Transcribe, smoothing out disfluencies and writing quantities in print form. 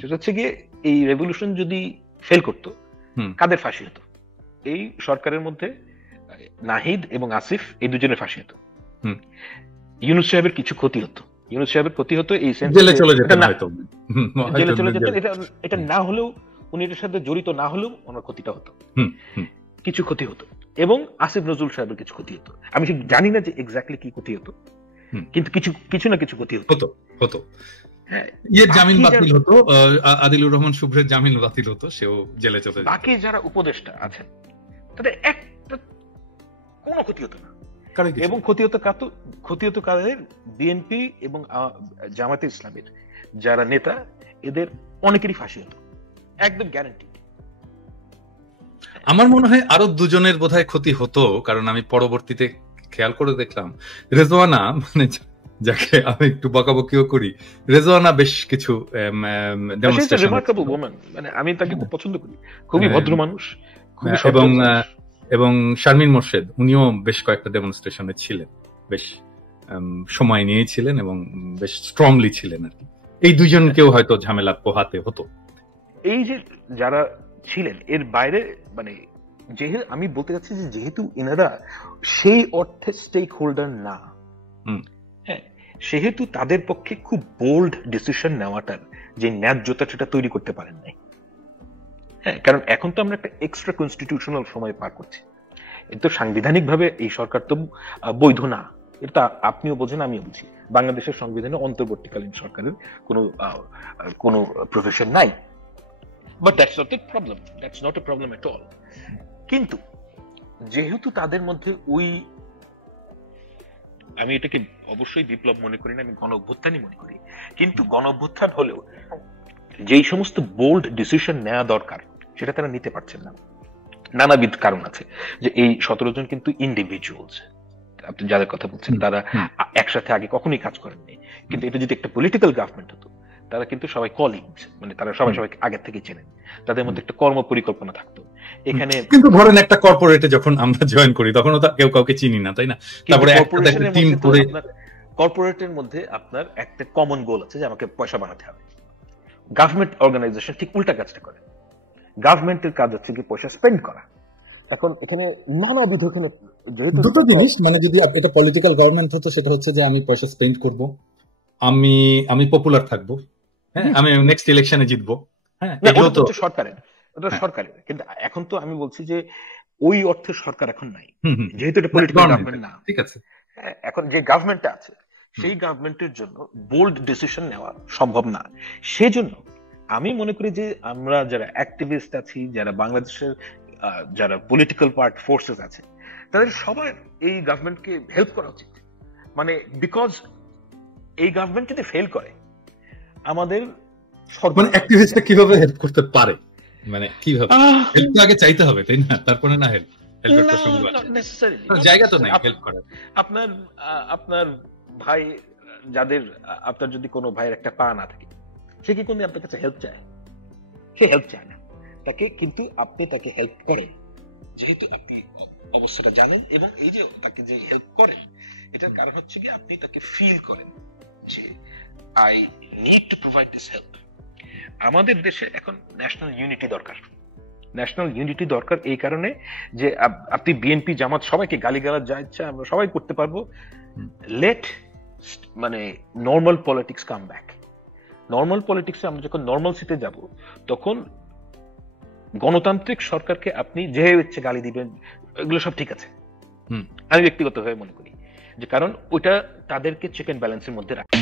সেটা হচ্ছে গিয়ে এই রেভলিউশন যদি ফেল করতো, কাদের ফাঁসি হতো? এই সরকারের মধ্যে নাহিদ এবং আসিফ এই দুজনের ফাঁসি হতো। ইউনূস সাহেবের কিছু ক্ষতি হতো, ইউনূস সাহেবের ক্ষতি হতো এই সেন্সে জেলে চলে যেতেন, জেলে চলে যেতেন। এটা না হলেও, উনি এটার সাথে জড়িত না হলেও ওনার ক্ষতিটা হতো, কিছু ক্ষতি হতো। এবং আসিফ নজরুল সাহেবের কিছু ক্ষতি হতো, আমি ঠিক জানি না যে এক্স্যাক্টলি কি ক্ষতি হতো, কিন্তু কিছু না কিছু ক্ষতি হতো। জামিন বাতিল হতো, আদিলুর রহমান শুভ্রের জামিন বাতিল হতো, সেও জেলে চলে যেত। বাকি যারা উপদেষ্টা আছেন তাদের একটা কোনো ক্ষতি হতো না। এবং ক্ষতি হতো কাদের? বিএনপি এবং জামায়াতে ইসলামের যারা নেতা, এদের অনেকেরই ফাঁসি হতো, একদম গ্যারান্টি। আমার মনে হয় আরো দুজনের বোধহয় ক্ষতি হতো, কারণ আমি পরবর্তীতে খেয়াল করে দেখলাম রেজওয়ানা, মানে যাকে আমি একটু বকাবকিও করি, রেজওয়ানা বেশ কিছু মানে আমি তাকে খুব পছন্দ করি, খুবই ভদ্র মানুষ, এবং শারমিন মোর্শেদ, উনিও বেশ কয়েকটা ডেমনস্ট্রেশনে ছিলেন, বেশ সময় নিয়েছিলেন এবং বেশ স্ট্রংলি ছিলেন আর কি। এই দুইজনকেও হয়তো ঝামেলা পোহাতে হতো। এই যে যারা ছিলেন এর বাইরে, মানে যেহেতু আমি বলতে চাচ্ছি যে যেহেতু এনারা সেই অর্থে স্টেক হোল্ডার না, হ্যাঁ, সেহেতু তাদের পক্ষে খুব বোল্ড ডিসিশন নেওয়াটার যে ন্যায্যতা সেটা তৈরি করতে পারেন নাই। হ্যাঁ, কারণ এখন তো আমরা একটা এক্সট্রা কনস্টিটিউশনাল সময় পার করছি। কিন্তু সাংবিধানিক ভাবে এই সরকার তো বৈধ না, এটা আপনিও বোঝেন, আমিও বুঝি। বাংলাদেশের সংবিধানে অন্তর্বর্তীকালীন সরকারের কোনো প্রফেশন নাই, but that's not a problem, that's not a problem at all. কিন্তু যেহেতু তাদের মধ্যে ওই, আমি এটাকে অবশ্যই বিপ্লব মনে করি না, আমি গণ অভ্যুত্থানই মনে করি, কিন্তু গণ অভ্যুত্থান হলেও যেই সমস্ত বোল্ড ডিসিশন নেওয়া দরকার সেটা তারা নিতে পারছেন না। নানাবিধ কারণ আছে, যে এই 17 জন কিন্তু ইন্ডিভিজুয়ালস, আপনি যাদের কথা বলছেন তারা একসাথে আগে কখনোই কাজ করেননি। কিন্তু এটা যদি একটা পলিটিক্যাল গভর্নমেন্ট হতো, তারা কিন্তু সবাই কলিগস, মানে তারা সবাই আগের থেকে চেনেন, তাদের মধ্যে একটা কর্ম পরিকল্পনা থাকতো। এখানে কিন্তু ধরেন একটা কর্পোরেটে যখন আমরা জয়েন করি তখন তো কেউ কাউকে চিনি না, তাই না? তারপরে একটা টিম করে, কর্পোরেটের মধ্যে আপনার একটা কমন গোল আছে যে আমাকে পয়সা বানাতে হবে। গভর্নমেন্ট অর্গানাইজেশন ঠিক উল্টা কাজটা করে, গভর্নমেন্টের কাজ হচ্ছে কি পয়সা স্পেন্ড করা। এখন এখানে নানাবিধ দুটো জিনিস, মানে যদি এটা পলিটিক্যাল গভর্নমেন্ট হতো সেটা হচ্ছে যে আমি পয়সা স্পেন্ড করব, আমি পপুলার থাকবো, হ্যাঁ, আমি নেক্সট ইলেকশনে জিতবো, হ্যাঁ, এগুলো তো সরকারের, ওটা সরকারের। কিন্তু এখন তো আমি বলছি যে ওই অর্থে সরকার এখন নাই, যেহেতু এটা পলিটিক্যাল গভর্নমেন্ট না। ঠিক আছে, এখন যে গভর্নমেন্টটা আছে সেই গভর্নমেন্টের জন্য বোল্ড ডিসিশন নেওয়া সম্ভব না। সেজন্য আমি মনে করি যে আমরা যারা অ্যাক্টিভিস্ট আছি, যারা বাংলাদেশের যারা পলিটিক্যাল ফোর্সেস আছে, তাদের সবার এই গভর্নমেন্টকে হেল্প করা উচিত। মানে বিকজ এই গভর্নমেন্ট যদি ফেল করে, আমাদের মানে অ্যাক্টিভিস্টরা কিভাবে হেল্প করতে পারে, মানে কিভাবে হেল্প আগে চাইতে হবে, তাই না? তারপরে না হেল্প জায়গা তো নাই হেল্প করার। আপনার ভাই, যাদের আপনার যদি কোনো ভাইয়ের একটা পা না থাকে, সে কি কোনদিন আপনার কাছে হেল্প চায়? সে হেল্প চায় না তাকে, কিন্তু আপনি তাকে হেল্প করেন যেহেতু আপনি অবস্থাটা জানেন, এবং এই যে তাকে যে হেল্প করেন এটার কারণ হচ্ছে কি আপনি তাকে ফিল করেন যে I need to provide this help. আমাদের দেশে এখন ন্যাশনাল ইউনিটি দরকার। ন্যাশনাল ইউনিটি দরকার এই কারণে যে আপনি বিএনপি জামাত সবাইকে গালিগালাজ যা ইচ্ছা আমরা সবাই করতে পারবো, লেট মানে normal politics come back. Normal পলিটিক্সে আমরা যখন নর্মাল সিটে যাব, তখন গণতান্ত্রিক সরকারকে আপনি যে ইচ্ছে গালি দিবেন, এগুলো সব ঠিক আছে, আমি ব্যক্তিগতভাবে মনে করি, যে কারণ ওইটা তাদেরকে চেক এন্ড ব্যালেন্সের মধ্যে রাখে।